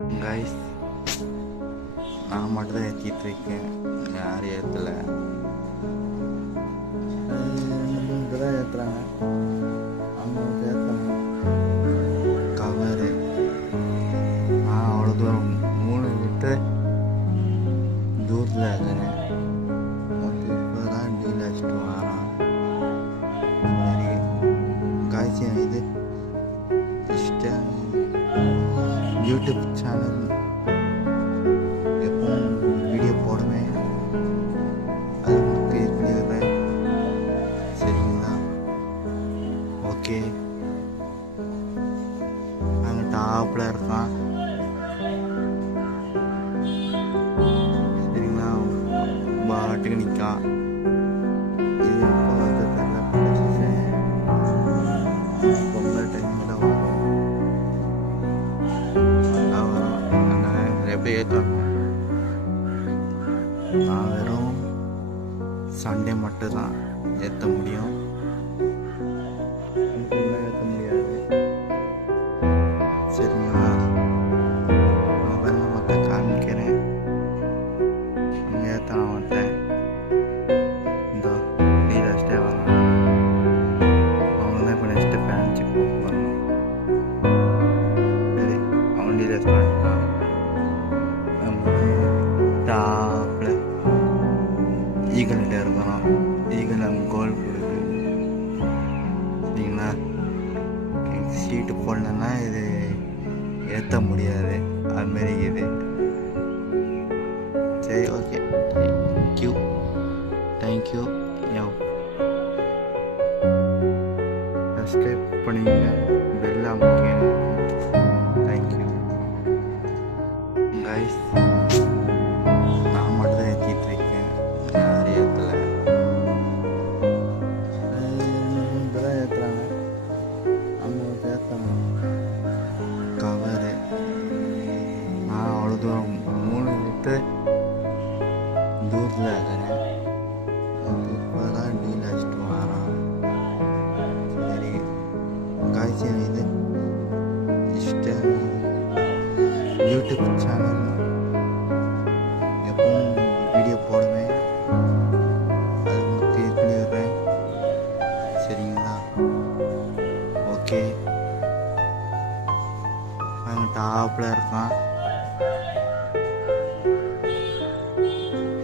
Guys, நான் மட்டும் தான் ஏற்றிட்டு இருக்கேன், யாரும் ஏற்றலை. இங்கே தான் ஏற்றுறாங்க. அவங்க ஏற்றணும் கவரு நான் அவ்வளோ தூரம் 3 லிட்டர் தூரத்தில் இருக்கேன். இப்போ தான் டீல் அடிச்சுட்டு வரான். சரி கைஸ், இது யூடியூப் சேனல் எப்பவும் வீடியோ போடுவேன், அது கிரியேட் பண்ணிடுறேன். சரிங்களா? ஓகே, நாங்கள் டாப்பில் இருக்கான். சரிங்களா? பாட்டுக்கு நிற்கான். இது எப்போ வந்து பொங்கல் டைமில் வரும். எப்படி ஏற்றுவாங்க? நான் வெறும் சண்டே மட்டும்தான் ஏற்ற முடியும். ஏற்ற முடியாது. சரிங்களா? மொபைல் மொத்த காமிக்கிறேன். அங்கே ஏற்ற மாட்டேன். இந்த டீலர்ஸ்டே வரணும். அவங்க தான் இப்போ நெக்ஸ்ட்டு பேன்ச்சுக்கு போகணும். சரி, அவன் டீலர்ஸ் பண்ணிட்டான். டாப்பில் ஈகல்கிட்ட இருக்கணும். ஈகல் அங்கே கோல் கொடுக்கு. சரிங்களா? சீட்டு போடலன்னா இது ஏற்ற முடியாது, அதுமாரி இது. சரி, ஓகே, தேங்க்யூ. சப்ஸ்கிரைப் பண்ணிங்க, பெல் அமைக்க. தேங்க்யூ கைஸ், நான் மட்டும் தான் ஏற்றிட்டு இருக்கேன், யாரும் ஏற்றலை. இங்கே தான் ஏற்றுறாங்க. அவங்க ஏற்றணும் கவரு நான் அவ்வளோ தூரம் 3 லிட்டர் தூரத்தில் இருக்கேன். இப்போ தான் டீல் அடிச்சுட்டு வரான். சரி கைஸ், இது யூடியூப் சேனல் எப்பவும் வீடியோ போடுவேன், அது கிரியேட் பண்ணிடுறேன். சரிங்களா? ஓகே, நாங்கள் டாப்பில் இருக்கான்.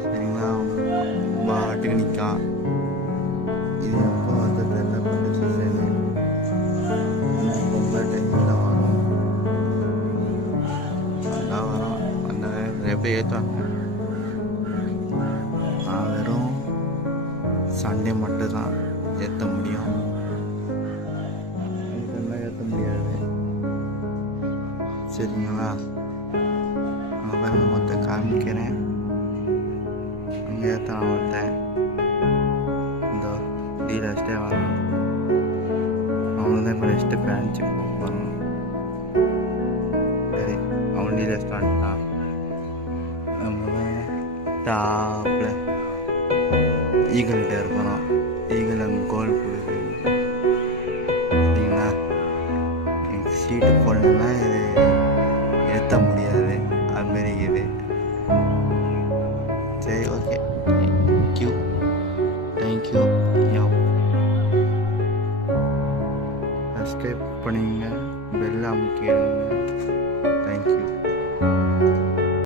சரிங்களா? பாட்டுக்கு நிற்கான். இது எப்போ வந்து பொங்கல் டைமில் வரும். நல்லா வரும். அந்த எப்படி ஏற்றுவாங்க? நான் வெறும் சண்டே மட்டும்தான் ஏற்ற முடியும். இதெல்லாம் ஏற்ற முடியாது. சரிங்களா? மொபைல் மொத்த காமிக்கிறேன். அங்கே ஏற்ற மாட்டேன். இந்த டீலர்ஸ்டே வரணும். அவங்க தான் இப்போ நெக்ஸ்ட்டு பேன்ச்சுக்கு போகணும். சரி, அவன் டீலர்ஸ் பண்ணிட்டான். நம்ம டாப்பில் ஈகல்கிட்ட இருக்கணும். ஈகல் அங்கே கோல் கொடுக்கு. சரிங்களா? சீட்டு போடலன்னா இது ஏற்ற முடியாது, அதுமாரி இது.